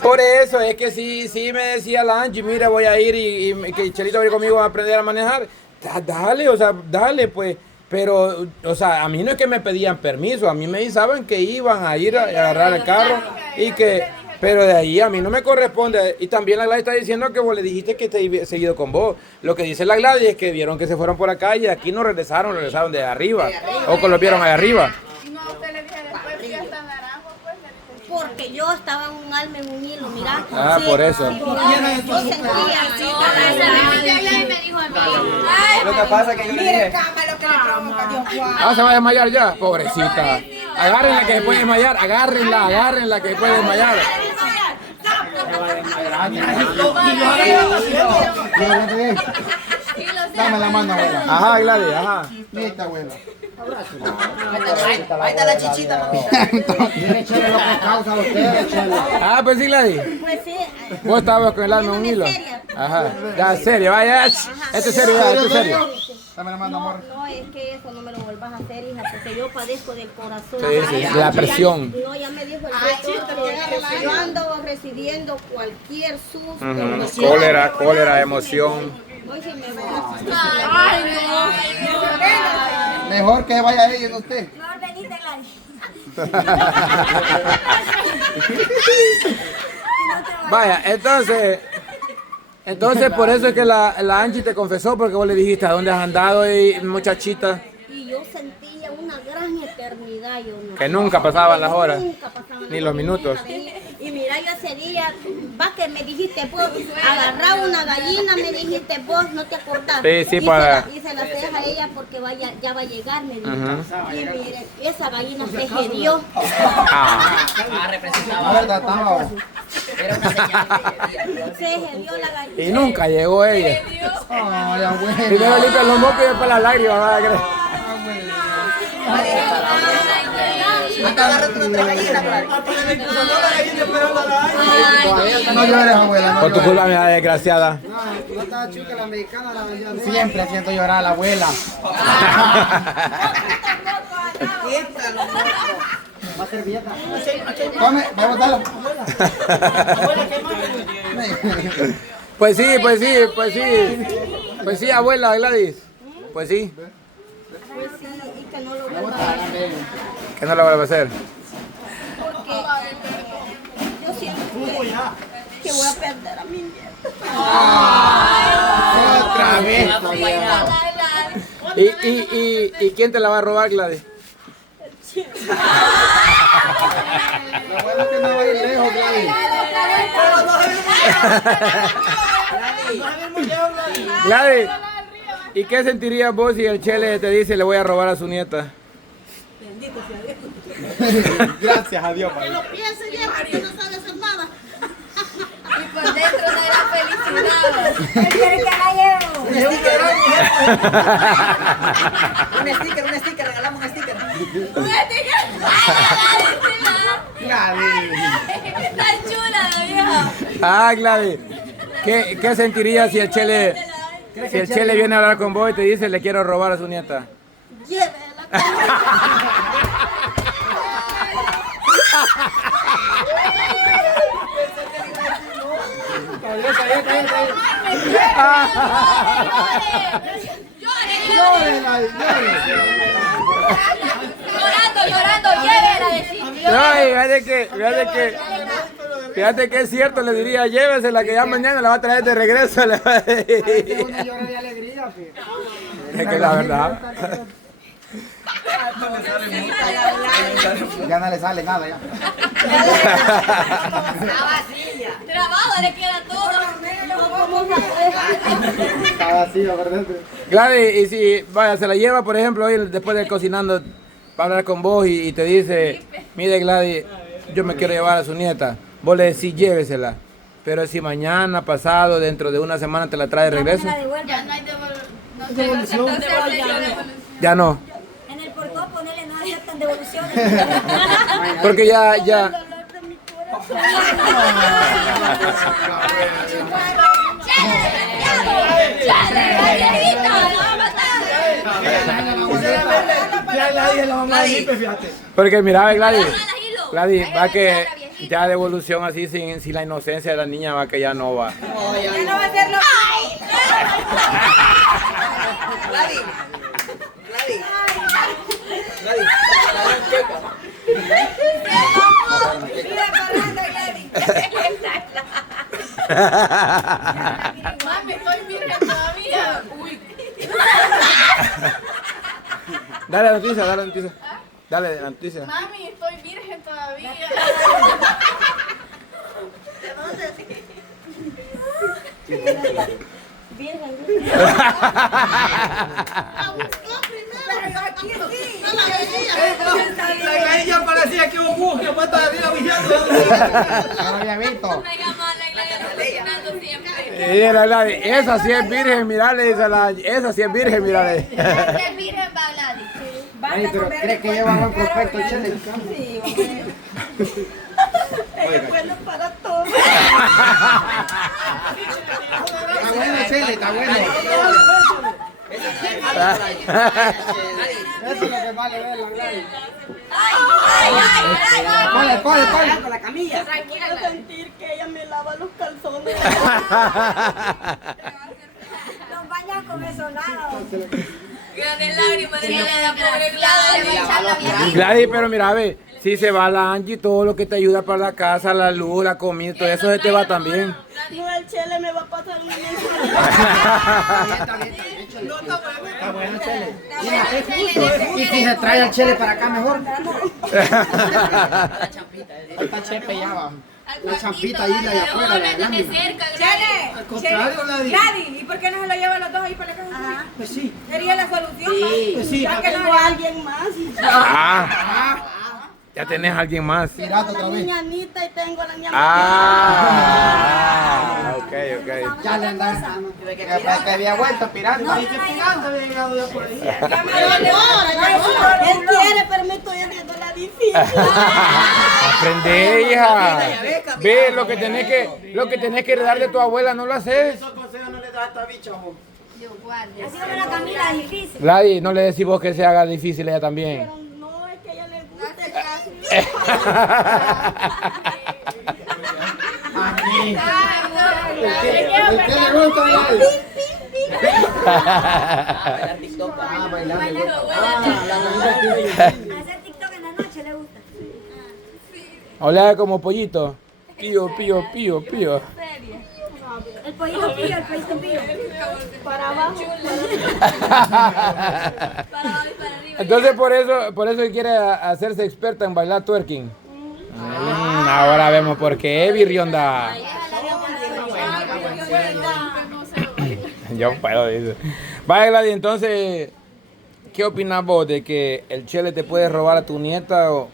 Por eso es que sí me decía la Angie, mira, voy a ir y que Chelito va a ir conmigo a aprender a manejar. Dale, o sea, dale, pues. Pero, o sea, a mí no es que me pedían permiso, a mí me avisaban que iban a ir a agarrar el carro y que, pero de ahí a mí no me corresponde. Y también la Gladys está diciendo que vos le dijiste que te he seguido con vos. Lo que dice la Gladys es que vieron que se fueron por acá y aquí no regresaron de arriba. O que los vieron allá arriba. No, usted le dije después fui hasta Naranjo, pues le dije. Porque yo estaba en un alma, en un hilo, mira. Ah, Sí, por eso. sí, yo sentía así. Lo que pasa es que yo le dije, Ah, se va a desmayar ya, pobrecita. Agárrenla que se puede desmayar, agárrenla que se puede desmayar. dame la mano, abuela. Ajá, Gladys, ajá. Listo, abuela. Ahí está la chichita, mami. Tiene Chele lo que causa a ustedes, Chele. Ah, pues sí, Gladys. Pues sí. Vos estabas con el alma en un hilo. Ajá. Ya, serio, vaya. Esto es serio, ya, esto es serio. Dame la mano, amor. No, es que eso no me lo vuelvas a hacer, hija, porque yo padezco del corazón. Sí, de la presión. No, ya me dijo el doctor que yo ando recibiendo cualquier susto. Cólera, emoción. Hoy sí me voy. Ay, no. Mejor que vaya ella y no usted. Mejor venite, Gladys. Vaya, entonces por eso es que la Angie te confesó, porque vos le dijiste a dónde has andado y muchachita. Y yo sentía una gran eternidad. Yo no. Que nunca pasaban las horas, Nunca pasaban ni las los horas. minutos. Y mira, yo ese día, va que me dijiste vos, agarrar una gallina, me dijiste vos, no te acordás. Sí, y para... se la deja a ella porque ya va a llegar, me dijo. Y mire, esa gallina se gedió. A ver, trataba. Era una señal de Se gedió la gallina. Y nunca llegó ella. Ay, abuela. Primero limpia los mocos y después las lágrimas. ¿Verdad? Acá agarrando otra gallina, No llores, abuela. Por tu culpa, mi desgraciada. Siempre haciendo llorar a la abuela. Tome, voy a botarlo. Pues sí, abuela Gladys. Pues sí, Pues sí, y que no lo vuelva a hacer. que no lo vuelva a hacer. Porque yo siento que voy a perder a mi nieto. Otra vez. ¿Y quién te la va a robar, Gladys? Lo bueno es que no va a ir lejos, Gladys. Gladys, ¿y qué sentirías vos si el Chele te dice le voy a robar a su nieta? Gracias a Dios, Que lo piense ya, porque no sabe hacer nada. Y por dentro de la felicidad. Él quiere que la llevo. un sticker, regalamos un sticker. Está chula la vieja. Ah, Gladys, ¿qué sentirías si el Chele viene a hablar con vos y te dice le quiero robar a su nieta? Llévela. Llorando, llévela. No, fíjate que es cierto, le diría llévesela que ya mañana la va a traer de regreso. Le va a decir. Una llora de alegría, Es que la verdad. ya no le sale nada ya. Trabado le queda todo. Está vacío, ¿verdad? Gladys, y si vaya, se la lleva, por ejemplo, hoy después de cocinando, para hablar con vos y te dice, mire Gladys, yo me quiero llevar a su nieta. Vos le decís, llévesela. Pero si mañana, pasado, dentro de una semana te la trae de regreso, Ya no hay devolución. ya no. En el portón ponerle no aceptan devoluciones. Porque ya. Porque mira, Gladys, va que Ya devolución así sin la inocencia de la niña va que ya no va. No, ya Ya no no. va a ser lo Gladys. Gladys. Gladys. Mira, parranda, Gladys. Mami, estoy virgen todavía. Uy. Dale la noticia, dale la noticia. Dale la noticia. Mami, estoy virgen todavía. La ya parecía que un bus que fue todavía vigilando. No lo había visto. La Gladys, esa sí es virgen, mirale, dice esa sí es virgen, mirale. Es virgen para Gladys. Ay, pero ¿crees que lleva buen prospecto el chile? Ella es buena para todo. Está bueno el chile, está bueno. Eso es lo que vale ver la Gladys. Cole. Con la camilla. Quiero sentir que ella me lava los calzones. Nos bañan con eso nada. Grandes lágrimas de Sí, la pobre Gladys. Gladys, pero mira, ve, si se va la Angie, todo lo que te ayuda para la casa, la luz, la comida, todo eso se te va también. No, el chele me va a pasar una Está bueno el chile. Y si se trae el chile para acá mejor. Esta chepe ya va. La champita ahí, la de afuera, la de lámina. Al contrario, Gladys. Gladys, ¿y por qué no se lo llevan los dos ahí para la casa? Pues sí. Sería la solución. Pues sí, Ya que no Tengo a alguien más. Ya tenés a alguien más. Pirata otra La vez. niña Anita y tengo a la niña Ok. Ya le andan. Que había vuelto pirata. Sí, que pirata había llegado ya por ahí. Él quiere, pero me estoy haciendo la difícil. Aprende, hija. Ve, lo que tenés que heredar de tu abuela, no lo haces. Esos consejos no le das a esta bicha, vos. Así como la Camila, difícil. Gladys, no le decís vos que se haga difícil ella también. Pero no, es que a ella le gusta el casi. A mí. El que le gusta Gladys. Bailar TikTok. Ah, bailar le gusta. Hacer TikTok en la noche le gusta. Hola, como pollito. Pío, pío, pío, pío. El pollito pío, el pollito pío. Para abajo. Entonces por eso quiere hacerse experta en bailar twerking. Ahora vemos por qué, Virrionda. Yo puedo, dice. Vaya, Gladys, entonces, ¿qué opinas vos de que el chele te puede robar a tu nieta o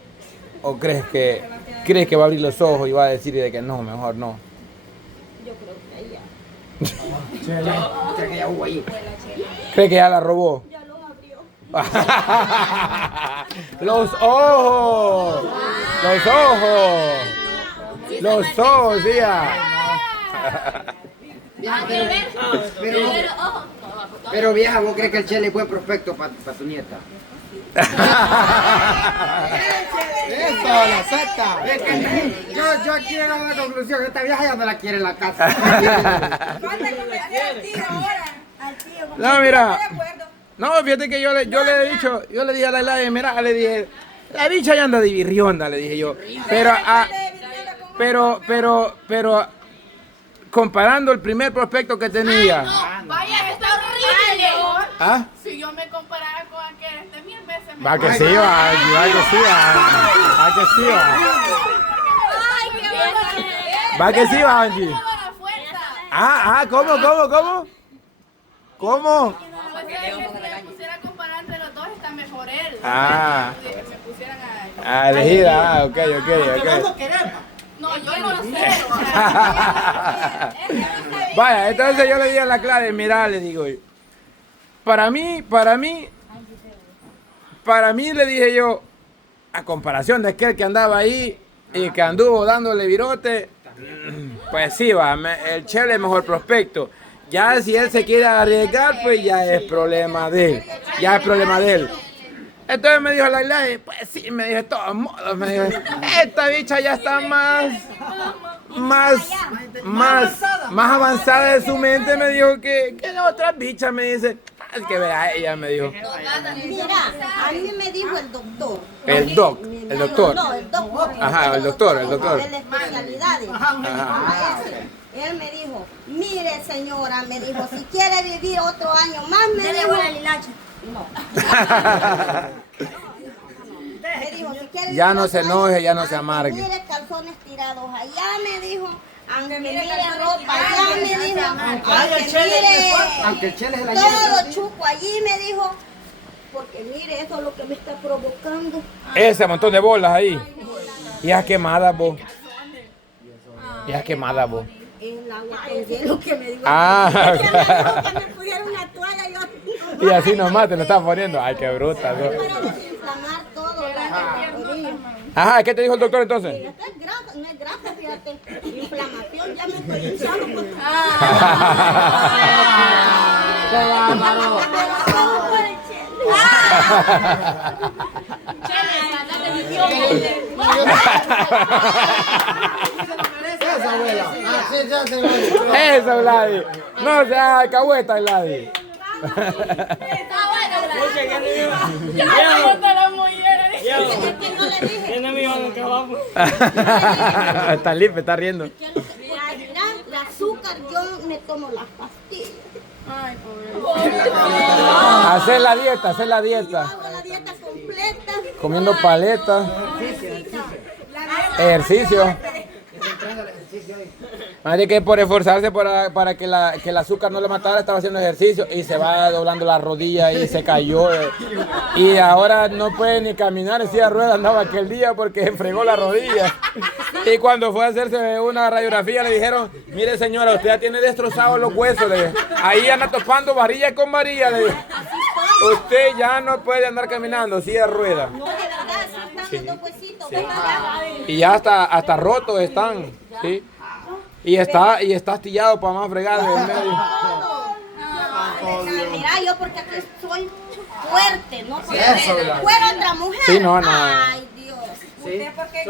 crees que va a abrir los ojos y va a decir de que no, mejor no? Creo que ya hubo ahí. ¿Crees que ya la robó? Ya lo abrió. Los ojos. Los ojos. Los ojos, tía. Pero vieja, ¿vos crees que el chile es buen prospecto para tu nieta? Eso, la seta. Yo quiero la conclusión, esta vieja ya no la quiere en la casa. Falta convencer al tío ahora. Al tío. No, mira. Estoy de acuerdo. No, fíjate que yo le he dicho, yo le dije a la Gladys, mira, le dije, la bicha ya anda de virrionda, le dije yo. Pero, comparando el primer prospecto que tenía. Vaya, está horrible. ¿Ah? Si yo me comparara con aquel, 1000 veces Va que sí, va que sí, va que sí, va. Ay, qué bueno. Va que sí, va, Angie. Toda la fuerza. ¿Cómo? O sea, que si me pusiera a comparar entre los dos, está mejor él. Ah. Que me pusieran a... Elegir, ok. No, yo no lo sé. Vaya, entonces yo le dije a la Clara, mira, le digo, para mí le dije yo, a comparación de aquel que andaba ahí y que anduvo dándole virote, pues sí, el Chele es mejor prospecto. Ya si él se quiere arriesgar, pues ya es problema de él. Entonces me dijo la Gladys, pues sí, me dijo, de todos modos, me dijo, esta bicha ya está más avanzada de su mente, me dijo que la otra bicha, me dice. Es que vea ella, me dijo. Mira, a mí me dijo el doctor. El doctor. No, el doctor. Ajá, el doctor. De las especialidades. Ajá, ese. Él me dijo, mire señora, me dijo, si quiere vivir otro año más, me dijo. No. Me dijo, si quiere Ya vivir no se otro enoje, año ya no más, se amargue. Mire calzones tirados allá, me dijo. Aunque mire ropa allá, me dijo. Aunque el chele se la Todo chuco allí, me dijo. Porque mire, eso es lo que me está provocando. Ese montón de bolas ahí. Y ya quemada vos. Ya quemada vos. El agua con hielo que me dijo. Ah, Que me dijo que me pusiera una toalla. y así nomás te lo estás poniendo. Ay, qué bruta. ¿No? Para desinflamar todo. Ajá, ¿qué te dijo el doctor entonces? Esto es grasa, no es grasa, fíjate. Inflamación, ya me estoy hinchando. ¡Qué bárbaro! Esa abuela. Así se hace la Eso, Vladi. No sea alcahueta, Vladi. Está bueno, ya me botó la mollera. Es que no le dije. Está limpio, está riendo. Que lo que, porque mira, el azúcar yo me tomo las pastillas. Ay, pobre. Hacer la dieta, hacer la Yo dieta. hago la dieta completa. Comiendo paletas. Ejercicio. Así que por esforzarse para que el azúcar no le matara, estaba haciendo ejercicio y se va doblando la rodilla y se cayó. Y ahora no puede ni caminar en silla de ruedas, andaba aquel día porque se fregó la rodilla. Y cuando fue a hacerse una radiografía le dijeron, mire señora, usted ya tiene destrozados los huesos. Le dije. Ahí anda topando varilla con varilla. Le dije. Usted ya no puede andar caminando, silla de ruedas. No, de verdad, sí están los dos huesitos, ¿verdad? Y ya hasta rotos están. ¿Sí? Y está astillado para más fregar en medio. Mira, yo porque aquí soy fuerte, ¿no? Porque Eso, fuera otra mujer. Sí, no. Ay, Dios. Sí. ¿Usted por qué?